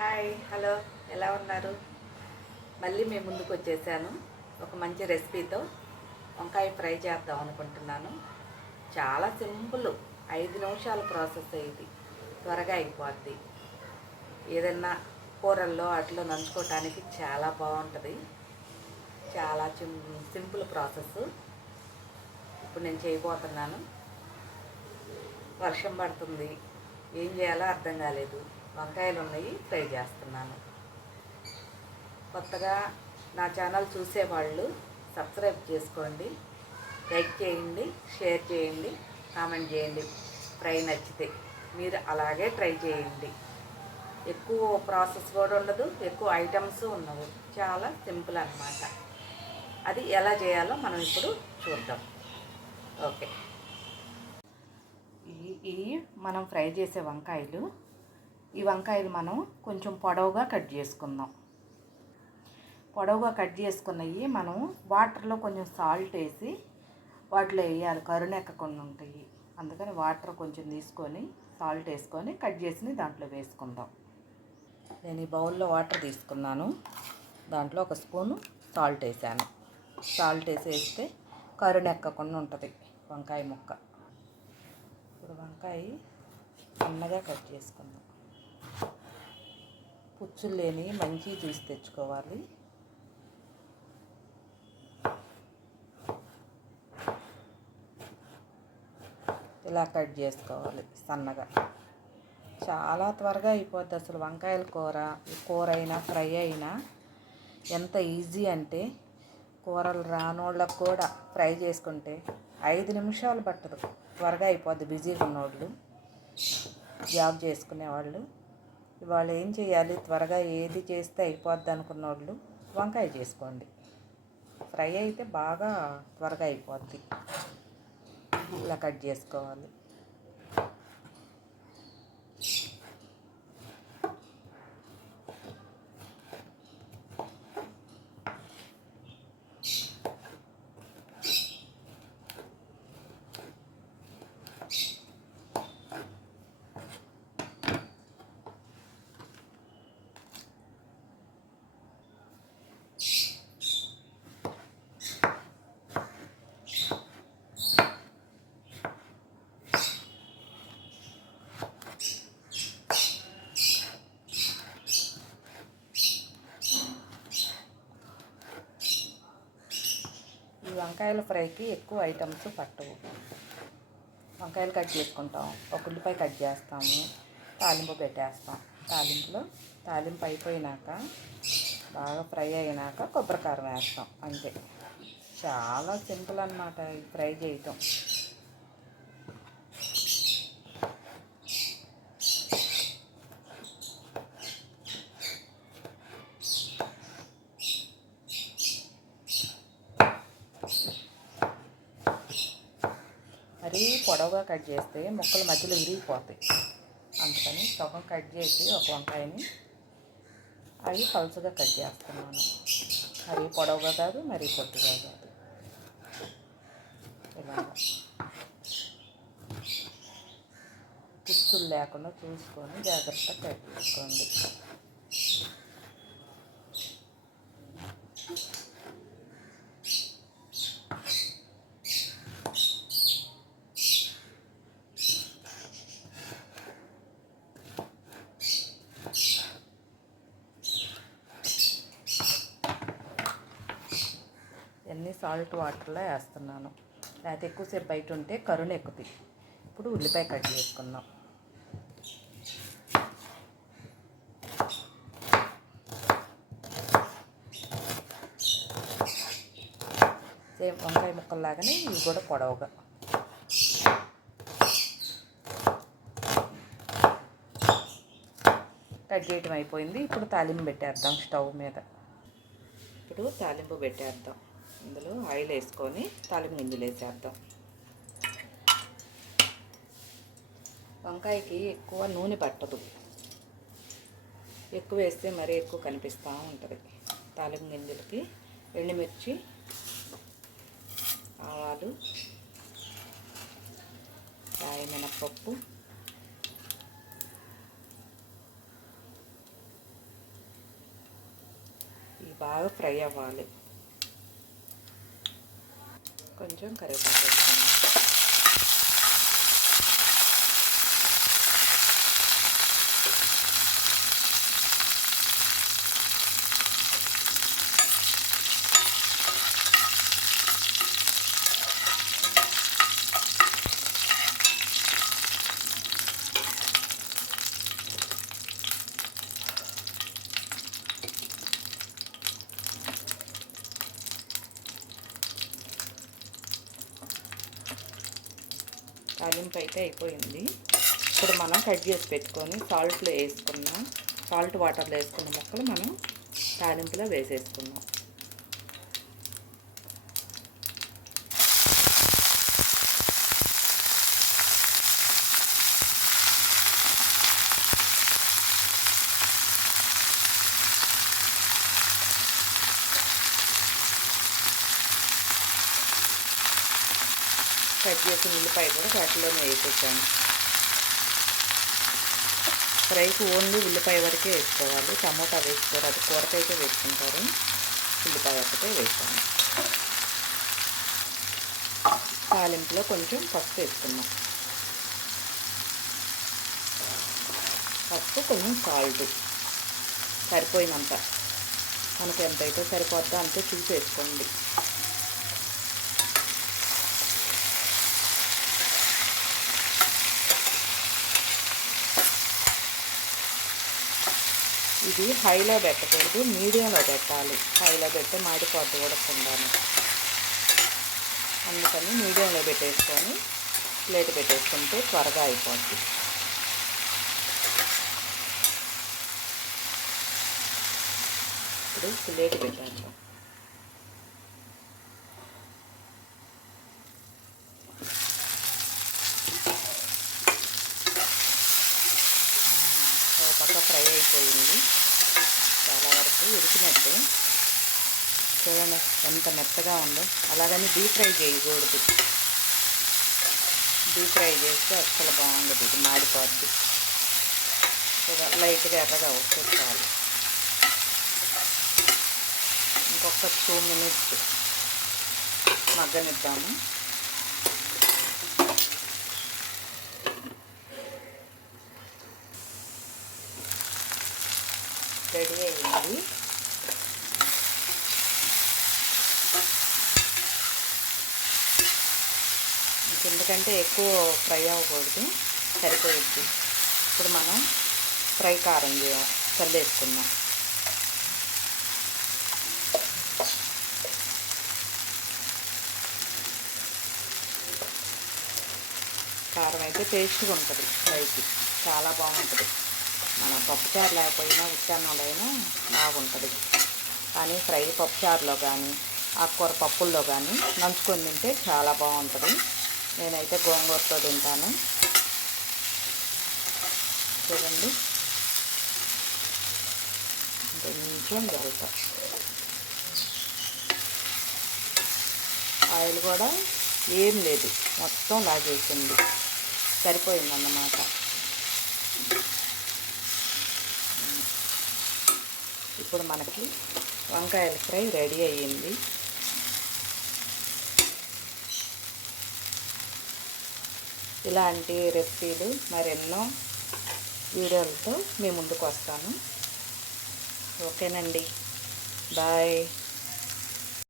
Hi hello ఎలా ఉన్నారు? మళ్ళీ మేము ముందుకు వచ్చేసాను. ఒక మంచి రెసిపీతో వంకాయ ఫ్రై చేద్దాం అనుకుంటున్నాను. చాలా సింపుల్ ఐదు నిమిషాల ప్రాసెస్ ఇది. త్వరగా అయిపోద్ది. ఏదన్నా కూరల్లో అట్లా నంచుకోవటానికి చాలా బాగుంటుంది. చాలా సింపుల్ ప్రాసెస్. ఇప్పుడు నేను చేయబోతున్నాను. వర్షం పడుతుంది. ఏం చేయాలో అర్థం కాలేదు. వంకాయలు ఉన్నాయి ఫ్రై చేస్తున్నాను. కొత్తగా నా ఛానల్ చూసేవాళ్ళు సబ్స్క్రైబ్ చేసుకోండి లైక్ చేయండి షేర్ చేయండి కామెంట్ చేయండి. ఫ్రై నచ్చితే మీరు అలాగే ట్రై చేయండి. ఎక్కువ ప్రాసెస్ కూడా ఉండదు ఎక్కువ ఐటమ్స్ ఉండవు. చాలా సింపుల్ అన్నమాట. అది ఎలా చేయాలో మనం ఇప్పుడు చూద్దాం. ఓకే. ఈ మనం ఫ్రై చేసే వంకాయలు ఈ వంకాయలు మనం కొంచెం పొడవుగా కట్ చేసుకుందాం. పొడవుగా కట్ చేసుకున్నవి మనం వాటర్లో కొంచెం సాల్ట్ వేసి వాటిలో వేయాలి. కరుణెక్కకుండా ఉంటాయి. అందుకని వాటర్ కొంచెం తీసుకొని సాల్ట్ వేసుకొని కట్ చేసి దాంట్లో వేసుకుందాం. నేను ఈ బౌల్లో వాటర్ తీసుకున్నాను. దాంట్లో ఒక స్పూను సాల్ట్ వేసాను. సాల్ట్ వేసి వేస్తే కరుణెక్కకుండా ఉంటుంది వంకాయ ముక్క. ఇప్పుడు వంకాయ సన్నగా కట్ చేసుకుందాం. పుచ్చులు లేని మంచి చూసి తెచ్చుకోవాలి. ఇలా కట్ చేసుకోవాలి సన్నగా. చాలా త్వరగా అయిపోద్ది అసలు వంకాయల కూర. కూర అయినా ఫ్రై అయినా ఎంత ఈజీ అంటే కూరలు రానోళ్ళకు కూడా ఫ్రై చేసుకుంటే ఐదు నిమిషాలు పట్టదు. త్వరగా అయిపోద్ది బిజీగా ఉన్నోళ్ళు జాబ్ చేసుకునేవాళ్ళు. ఇవాళ ఏం చేయాలి? త్వరగా ఏది చేస్తే అయిపోద్ది అనుకున్న వాళ్ళు వంకాయ చేసుకోండి. ఫ్రై అయితే బాగా త్వరగా అయిపోద్ది. ఇలా కట్ చేసుకోవాలి ఈ వంకాయల ఫ్రైకి ఎక్కువ ఐటమ్స్ పట్టవు. వంకాయలు కట్ చేసుకుంటాం. ఒక ఉల్లిపాయ కట్ చేస్తాము. తాలింపు పెట్టేస్తాం. తాలింపులో తాలింపు అయిపోయినాక బాగా ఫ్రై అయినాక కొబ్బరికారం వేస్తాం. అంతే. చాలా సింపుల్ అన్నమాట ఫ్రై చేయటం. మరీ పొడవుగా కట్ చేస్తే ముక్కలు మధ్యలో విరిగిపోతాయి. అందుకని సగం కట్ చేసి ఒక వంకాయని అవి పలుచగా కట్ చేస్తున్నాను. మరీ పొడవుగా కాదు మరీ పొట్టుగా కాదు. ఇలా. పుచ్చులు లేకుండా చూసుకొని జాగ్రత్తగా కట్ చేసుకోండి. సాల్ట్ వాటర్లో వేస్తున్నాను. లేకపోతే ఎక్కువసేపు బయట ఉంటే కరుణ ఎక్కుతాయి. ఇప్పుడు ఉల్లిపాయ కట్ చేసుకుందాం. సేమ్ వంకాయ ముక్కల్లాగానే ఇవి కూడా పొడవుగా. కట్ చేయటం అయిపోయింది. ఇప్పుడు తాలింపు పెట్టేద్దాం స్టవ్ మీద. ఇప్పుడు తాలింపు పెట్టేద్దాం. ఇందులో ఆయిల్ వేసుకొని తాలింపు గింజలు వేసేద్దాం. వంకాయకి ఎక్కువ నూనె పట్టదు. ఎక్కువ వేస్తే మరీ ఎక్కువ కనిపిస్తూ ఉంటుంది. తాలింపు గింజలకి ఎండుమిర్చి ఆవాలు కాయ మినప్పప్పు బాగా ఫ్రై అవ్వాలి. కొంచెం కరివేపాకు తాలింపు అయితే అయిపోయింది. ఇప్పుడు మనం కట్ చేసి పెట్టుకొని సాల్ట్లో వేసుకున్న సాల్ట్ వాటర్లో వేసుకున్న ముక్కలు మనం తాలింపులో వేసేసుకున్నాం కట్ చేసిన ఉల్లిపాయ కూడా వాటిలోనే వేసేసాను ఫ్రైకి ఓన్లీ ఉల్లిపాయ వరకే వేసుకోవాలి. టమోటా వేసుకోరు. అది కూరకైతే వేసుకుంటారు. ఉల్లిపాయ ఒకటే వేసాను తాలింపులో కొంచెం పసుపు వేసుకున్నాం. పసుపు కొంచెం సాల్ట్ సరిపోయినంత. మనకు ఎంతైతే సరిపోద్దో అంతే చూసి వేసుకోండి. ఇది హైలో పెట్టకూడదు మీడియంలో పెట్టాలి. హైలో పెడితే మాడిపోద్ది ఉడకుండాను అందుకని మీడియంలో పెట్టేసుకొని ప్లేట్ పెట్టేసుకుంటే త్వరగా అయిపోద్ది. ఇప్పుడు ప్లేట్ పెట్టాను పక్క ఫ్రై అయిపోయింది. చాలా ఉడికినట్టు. చూడండి ఎంత మెత్తగా ఉందో. అలాగని డీప్ ఫ్రై చేయకూడదు. డీప్ ఫ్రై చేస్తే అసలు బాగుండదు. ఇది మాడిపోద్ది. లైట్గా ఎర్రగా వస్తే చాలు ఇంకొక టూ మినిట్స్ మగ్గనిద్దాము. రెడీ అయ్యింది ఎందుకంటే ఎక్కువ ఫ్రై అవ్వకూడదు. సరిపోయిద్ది. ఇప్పుడు మనం ఫ్రై కారం చల్లేసుకుందాం కారం అయితే టేస్ట్గా ఉంటుంది ఫ్రైకి. చాలా బాగుంటుంది. మన పప్పుచారు లేకపోయినా విత్తనాలైనా అయినా బాగుంటుంది. కానీ ఫ్రై పప్పుచారులో కానీ ఆకుకూర పప్పుల్లో కానీ నంచుకొని తింటే చాలా బాగుంటుంది. నేనైతే గోంగూరతో తింటాను. చూడండి. కొంచెం జరుగుతా ఆయిల్ కూడా ఏం లేదు. మొత్తం లాగేసింది. సరిపోయిందన్నమాట. ఇప్పుడు మనకి వంకాయల ఫ్రై రెడీ అయ్యింది. ఇలాంటి రెసిపీలు మరెన్నో వీడియోలతో మీ ముందుకు వస్తాను. ఓకేనండి. బాయ్.